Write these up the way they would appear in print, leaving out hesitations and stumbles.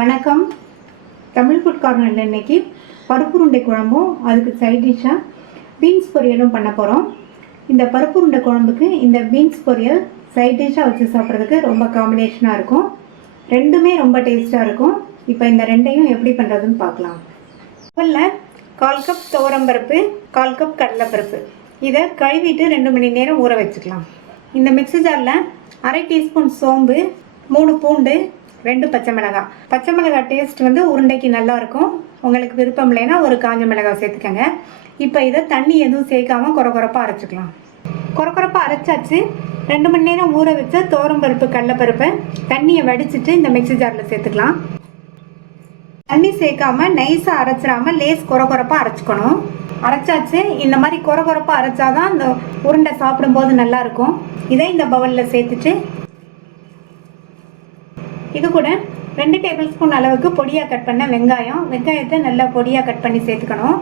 வணக்கம். தமிழ் ஃபுட் கார்னரில் இன்னைக்கு பருப்பு உருண்டை குழம்பும் அதுக்கு சைட் டிஷ்ஷாக பீன்ஸ் பொரியலும் பண்ண போகிறோம். இந்த பருப்பு உருண்டை குழம்புக்கு இந்த பீன்ஸ் பொரியல் சைட் டிஷ்ஷாக வச்சு சாப்பிட்றதுக்கு ரொம்ப காம்பினேஷனாக இருக்கும். ரெண்டுமே ரொம்ப டேஸ்ட்டாக இருக்கும். இப்போ இந்த ரெண்டையும் எப்படி பண்ணுறதுன்னு பார்க்கலாம். முதல்ல 1/4 கப் துவரம்பருப்பு, 1/4 கப் கடலைப்பருப்பு, இதை கழுவிட்டு 2 மணி நேரம் ஊற வச்சுக்கலாம். இந்த மிக்ஸி ஜாரில் 1/2 டீஸ்பூன் சோம்பு, 3 பூண்டு, 2 பச்சை மிளகாய். பச்சை மிளகாய் டேஸ்ட் உருண்டைக்கு நல்லாயிருக்கும். உங்களுக்கு விருப்பம் இல்லைன்னா ஒரு காஞ்ச மிளகாய் சேர்த்துக்கங்க. இப்போ இதை தண்ணி எதுவும் சேர்க்காமல் குறப்பாக அரைச்சிக்கலாம். குறப்பாக அரைச்சாச்சு. 2 மணி நேரம் ஊற வச்ச துவரம்பருப்பு கடலைப்பருப்பை தண்ணியை வடிச்சிட்டு இந்த மிக்ஸி ஜாரில் சேர்த்துக்கலாம். தண்ணி சேர்க்காம நைஸாக அரைச்சிடாமல் லேஸ் குறப்பாக அரைச்சிக்கணும். அரைச்சாச்சு. இந்த மாதிரி குறப்பாக அரைச்சாதான் அந்த உருண்டை சாப்பிடும்போது நல்லாயிருக்கும். இதை இந்த பவுலில் சேர்த்துட்டு இது கூட 2 டேபிள் ஸ்பூன் அளவுக்கு பொடியாக கட் பண்ண வெங்காயத்தை நல்லா பொடியாக கட் பண்ணி சேர்த்துக்கணும்.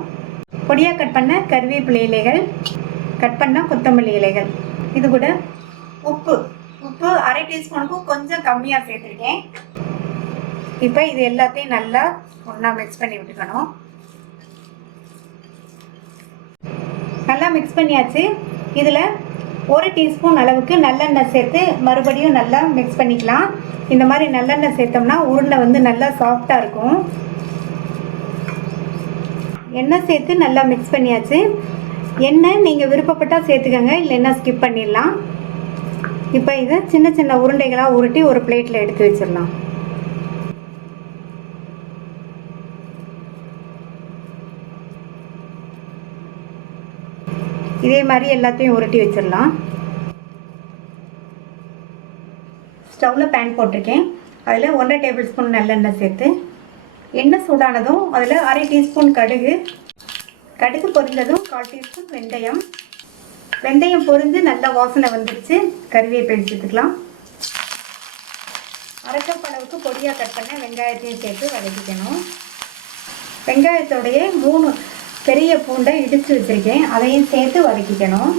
பொடியாக கட் பண்ண கருவேப்பிலை இலைகள், கட் பண்ண கொத்தமல்லி இலைகள். இது கூட உப்பு 1/2 டீஸ்பூனுக்கும் கொஞ்சம் கம்மியாக சேர்த்துருக்கேன். இப்போ இது எல்லாத்தையும் நல்லா ஒன்றா மிக்ஸ் பண்ணி விட்டுக்கணும். நல்லா மிக்ஸ் பண்ணியாச்சு. இதில் 1 டீஸ்பூன் அளவுக்கு நல்லெண்ணெய் சேர்த்து மறுபடியும் நல்லா மிக்ஸ் பண்ணிக்கலாம். இந்த மாதிரி நல்லெண்ணெய் சேர்த்தோம்னா உருண்டை நல்லா சாஃப்டாக இருக்கும். எண்ணெய் சேர்த்து நல்லா மிக்ஸ் பண்ணியாச்சு. எண்ணெய் நீங்கள் விருப்பப்பட்டால் சேர்த்துக்கங்க, இல்லைன்னா ஸ்கிப் பண்ணிடலாம். இப்போ இதை சின்ன சின்ன உருண்டைகளாக உருட்டி ஒரு பிளேட்டில் எடுத்து வச்சிடலாம். இதே மாதிரி எல்லாத்தையும் உருட்டி வச்சிடலாம். ஸ்டவ்வில் பேன் போட்டிருக்கேன். அதில் 1/2 டேபிள் ஸ்பூன் நல்லெண்ணெய் சேர்த்து எண்ணெய் சூடானதும் அதில் 1/2 டீஸ்பூன் கடுகு பொரிஞ்சதும் 1/4 டீஸ்பூன் வெந்தயம் பொரிஞ்சு நல்லா வாசனை வந்துடுச்சு. கருவேப்பிலை சேர்த்துக்கலாம். 1/2 கப் அளவுக்கு பொடியாக கட் பண்ண வெங்காயத்தையும் சேர்த்து வதக்கிக்கணும். வெங்காயத்தோடைய 3 பெரிய பூண்டை இடித்து வச்சுருக்கேன், அதையும் சேர்த்து வதக்கிக்கணும்.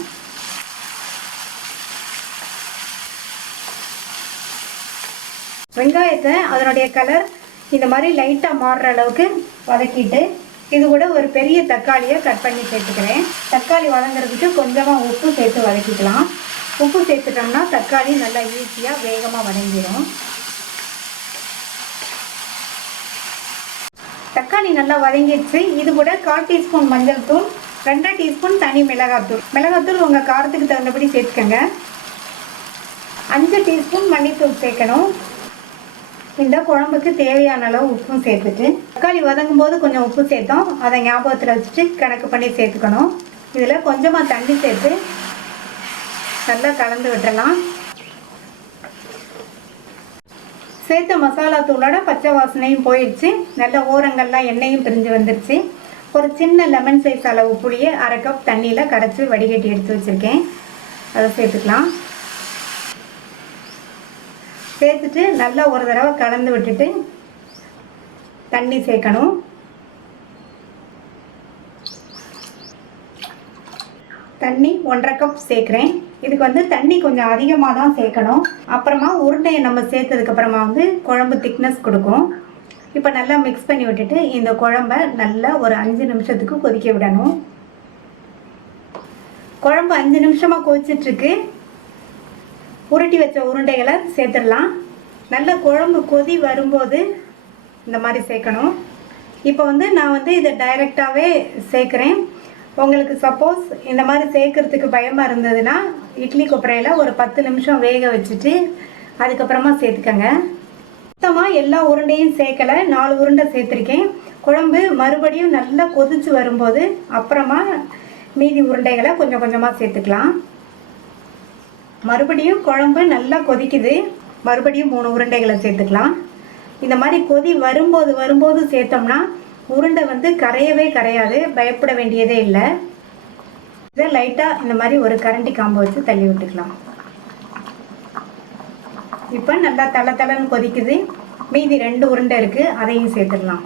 வெங்காயத்தை அதனுடைய கலர் இந்த மாதிரி லைட்டாக மாறுற அளவுக்கு வதக்கிட்டு இது கூட ஒரு பெரிய தக்காளியை கட் பண்ணி சேர்த்துக்கிறேன். தக்காளி வதங்கிறதுக்கு கொஞ்சமாக உப்பு சேர்த்து வதக்கிக்கலாம். உப்பு சேர்த்துட்டோம்னா தக்காளி நல்லா ஈஸியாக வேகமாக வதங்கிடும். தக்காளி நல்லா வதங்கிடுச்சு. இது கூட 1/4 டீஸ்பூன் மஞ்சள் தூள், 2 டீஸ்பூன் தனி மிளகாத்தூள் உங்கள் காரத்துக்கு தகுந்தபடி சேர்த்துக்கங்க. 5 டீஸ்பூன் மல்லித்தூள் சேர்க்கணும். இந்த குழம்புக்கு தேவையான அளவு உப்பும் சேர்த்துட்டு தக்காளி வதங்கும் போது கொஞ்சம் உப்பு சேர்த்தோம், அதை ஞாபகத்தில் வச்சுட்டு கணக்கு பண்ணி சேர்த்துக்கணும். இதில் கொஞ்சமாக தண்ணி சேர்த்து நல்லா கலந்து விட்டுறலாம். சேர்த்த மசாலா தூளோட பச்சை வாசனையும் போயிடுச்சு. நல்ல ஓரங்கள்லாம் எண்ணெயும் பிரிஞ்சு வந்துடுச்சு. ஒரு சின்ன லெமன் சைஸ் அளவு புளியை 1/2 கப் தண்ணியில் கரைச்சி வடிகட்டி எடுத்து வச்சுருக்கேன், அதை சேர்த்துக்கலாம். சேர்த்துட்டு நல்லா ஒரு தடவை கலந்து விட்டுட்டு தண்ணி சேர்க்கணும். தண்ணி 1/2 கப் சேர்க்குறேன். இதுக்கு தண்ணி கொஞ்சம் அதிகமாக தான் சேர்க்கணும். அப்புறமா உருண்டையை நம்ம சேர்த்ததுக்கப்புறமா குழம்பு திக்னஸ் கொடுக்கும். இப்போ நல்லா மிக்ஸ் பண்ணி விட்டுட்டு இந்த குழம்ப நல்லா ஒரு 5 நிமிஷத்துக்கு கொதிக்க விடணும். குழம்பு 5 நிமிஷமாக கொதிச்சிட்ருக்கு. உருட்டி வச்ச உருண்டைகளை சேர்த்துடலாம். நல்ல குழம்பு கொதி வரும்போது இந்த மாதிரி சேர்க்கணும். இப்போ நான் இதை டைரெக்டாகவே சேர்க்குறேன். உங்களுக்கு சப்போஸ் இந்த மாதிரி சேர்க்கறதுக்கு பயமாக இருந்ததுன்னா இட்லி கொப்பரையில் ஒரு 10 நிமிஷம் வேக வச்சுட்டு அதுக்கப்புறமா சேர்த்துக்கங்க. மொத்தமாக எல்லா உருண்டையும் சேர்க்கலை, 4 உருண்டை சேர்த்துருக்கேன். குழம்பு மறுபடியும் நல்லா கொதிச்சு வரும்போது அப்புறமா மீதி உருண்டைகளை கொஞ்சம் கொஞ்சமாக சேர்த்துக்கலாம். மறுபடியும் குழம்பு நல்லா கொதிக்குது. மறுபடியும் 3 உருண்டைகளை சேர்த்துக்கலாம். இந்த மாதிரி கொதி வரும்போது சேர்த்தோம்னா உருண்டை கரையவே கரையாது, பயப்பட வேண்டியதே இல்லை. இதை லைட்டாக இந்த மாதிரி ஒரு கரண்டி காம்பு வச்சு தள்ளி விட்டுக்கலாம். இப்போ நல்லா தளன்னு கொதிக்குது. மீதி 2 உருண்டை இருக்குது, அதையும் சேர்த்துடலாம்.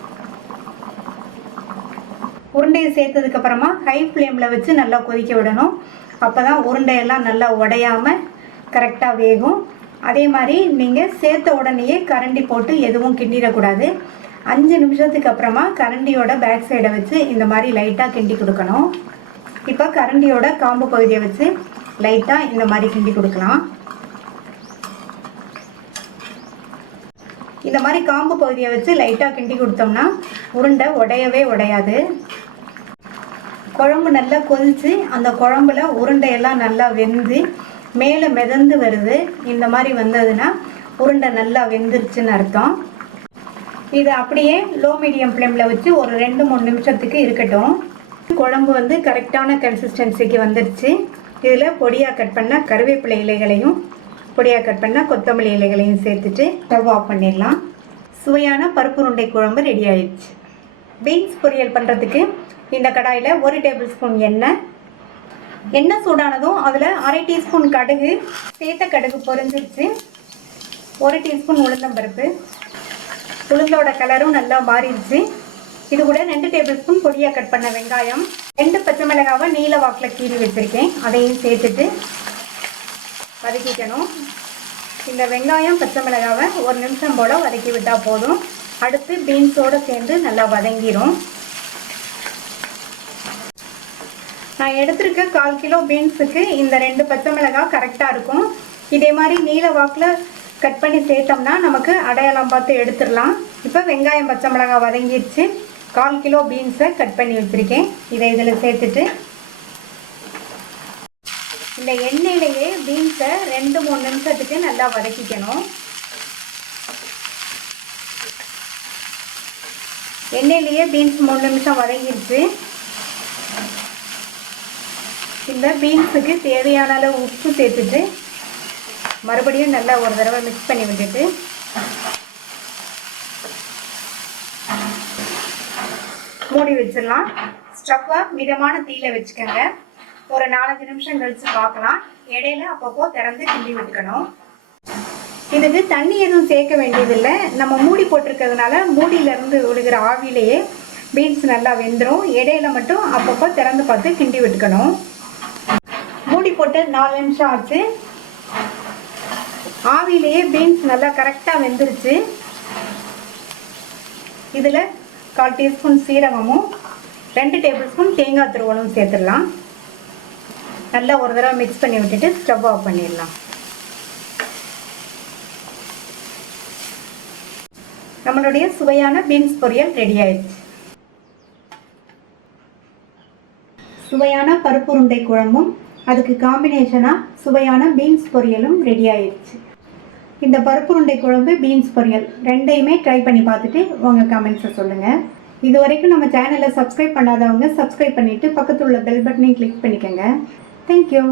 உருண்டையை சேர்த்ததுக்கப்புறமா ஹை ஃப்ளேமில் வச்சு நல்லா கொதிக்க விடணும். அப்போ தான் உருண்டையெல்லாம் நல்லா உடையாமல் கரெக்டாக வேகும். அதே மாதிரி நீங்கள் சேர்த்த உடனேயே கரண்டி போட்டு எதுவும் கிண்டிடக்கூடாது. 5 நிமிஷத்துக்கு அப்புறமா கரண்டியோட பேக் சைடை வச்சு இந்த மாதிரி லைட்டாக கிண்டி கொடுக்கணும். இப்போ கரண்டியோட காம்பு பகுதியை வச்சு லைட்டாக இந்த மாதிரி கிண்டி கொடுக்கலாம். இந்த மாதிரி காம்பு பகுதியை வச்சு லைட்டாக கிண்டி கொடுத்தோம்னா உருண்டை உடையவே உடையாது. குழம்பு நல்லா கொதித்து அந்த குழம்புல உருண்டையெல்லாம் நல்லா வெந்து மேலே மிதந்து வருது. இந்த மாதிரி வந்ததுன்னா உருண்டை நல்லா வெந்துருச்சுன்னு அர்த்தம். இது அப்படியே லோ மீடியம் ஃப்ளேமில் வச்சு ஒரு 2-3 நிமிஷத்துக்கு இருக்கட்டும். குழம்பு வந்து கரெக்டான கன்சிஸ்டன்சிக்கு வந்துடுச்சு. இதில் பொடியாக கட் பண்ண கருவேப்பிலை இலைகளையும் பொடியாக கட் பண்ண கொத்தமல்லி இலைகளையும் சேர்த்துட்டு ஸ்டவ் ஆஃப் பண்ணிடலாம். சுவையான பருப்பு உருண்டை குழம்பு ரெடி ஆயிடுச்சு. பீன்ஸ் பொரியல் பண்ணுறதுக்கு இந்த கடாயில் 1 டேபிள் ஸ்பூன் எண்ணெய் சூடானதும் அதில் 1/2 டீஸ்பூன் கடுகு, சேர்த்த கடுகு பொரிஞ்சிருச்சு. 1 டீஸ்பூன் உளுந்தம்பருப்பு, உளுந்தோட கலரும் நல்லா மாறிடுச்சு. இது கூட 2 டேபிள் ஸ்பூன் பொடியாக கட் பண்ண வெங்காயம், 2 பச்சை மிளகாவை நீல வாக்கில் கீறி வச்சுருக்கேன், அதையும் சேர்த்துட்டு வதக்கிக்கணும். இந்த வெங்காயம் பச்சை மிளகாவை 1 நிமிஷம் போல் வதக்கி விட்டால் போதும். அடுத்து பீன்ஸோடு சேர்ந்து நல்லா வதங்கிடும். நான் எடுத்திருக்க 1/4 கிலோ பீன்ஸுக்கு இந்த 2 பச்சை மிளகாய் கரெக்டாக இருக்கும். இதே மாதிரி நீல வாக்கில் கட் பண்ணி சேர்த்தோம்னா நமக்கு அடையாளம் பார்த்து எடுத்துடலாம். இப்போ வெங்காயம் பச்சை மிளகாய் வதங்கிடுச்சு. 1/4 கிலோ பீன்ஸை கட் பண்ணி வச்சுருக்கேன். இதை இதில் சேர்த்துட்டு இந்த எண்ணெயிலேயே பீன்ஸை 2-3 நிமிஷத்துக்கு நல்லா வதக்கிக்கணும். எண்ணெயிலேயே பீன்ஸ் 3 நிமிஷம் வதங்கிடுச்சு. இந்த பீன்ஸுக்கு தேவையான அளவு உப்பு சேர்த்துட்டு மறுபடியும் நல்லா ஒரு தடவை மிக்ஸ் பண்ணி விட்டுட்டு மூடி வச்சிடலாம். ஸ்டவ்வை மிதமான தீயில வச்சுக்கோங்க. ஒரு 4-5 நிமிஷம் கழிச்சு பார்க்கலாம். இடையில அப்பப்போ திறந்து கிண்டி விட்டுக்கணும். இதுக்கு தண்ணி எதுவும் சேர்க்க வேண்டியதில்லை. நம்ம மூடி போட்டிருக்கிறதுனால மூடியிலேருந்து விடுகிற ஆவிலேயே பீன்ஸ் நல்லா வெந்துடும். இடையில மட்டும் அப்பப்போ திறந்து பார்த்து கிண்டி விட்டுக்கணும். மூடி போட்டு 4 நிமிஷம் ஆச்சு. ஆவிலேயே பீன்ஸ் நல்லா கரெக்டாக வெந்துருச்சு. இதில் 1/4 டீஸ்பூன் சீரகமும் 2 டேபிள் ஸ்பூன் தேங்காய் துருவலும் சேர்த்துடலாம். நல்லா ஒரு தடவை மிக்ஸ் பண்ணி விட்டுட்டு ஸ்டவ் ஆஃப் பண்ணிடலாம். நம்மளுடைய சுவையான பீன்ஸ் பொரியல் ரெடி ஆயிடுச்சு. சுவையான பருப்பு உருண்டை குழம்பும் அதுக்கு காம்பினேஷனாக சுவையான பீன்ஸ் பொரியலும் ரெடி ஆயிடுச்சு. இந்த பருப்பு உருண்டை குழம்பு, பீன்ஸ் பொரியல் ரெண்டையுமே ட்ரை பண்ணி பார்த்துட்டு உங்கள் கமெண்ட்ஸை சொல்லுங்கள். இது வரைக்கும் நம்ம சேனலை சப்ஸ்கிரைப் பண்ணாதவங்க சப்ஸ்கிரைப் பண்ணிவிட்டு பக்கத்தில் உள்ள பெல் பட்டனையும் கிளிக் பண்ணிக்கோங்க. தேங்க்யூ.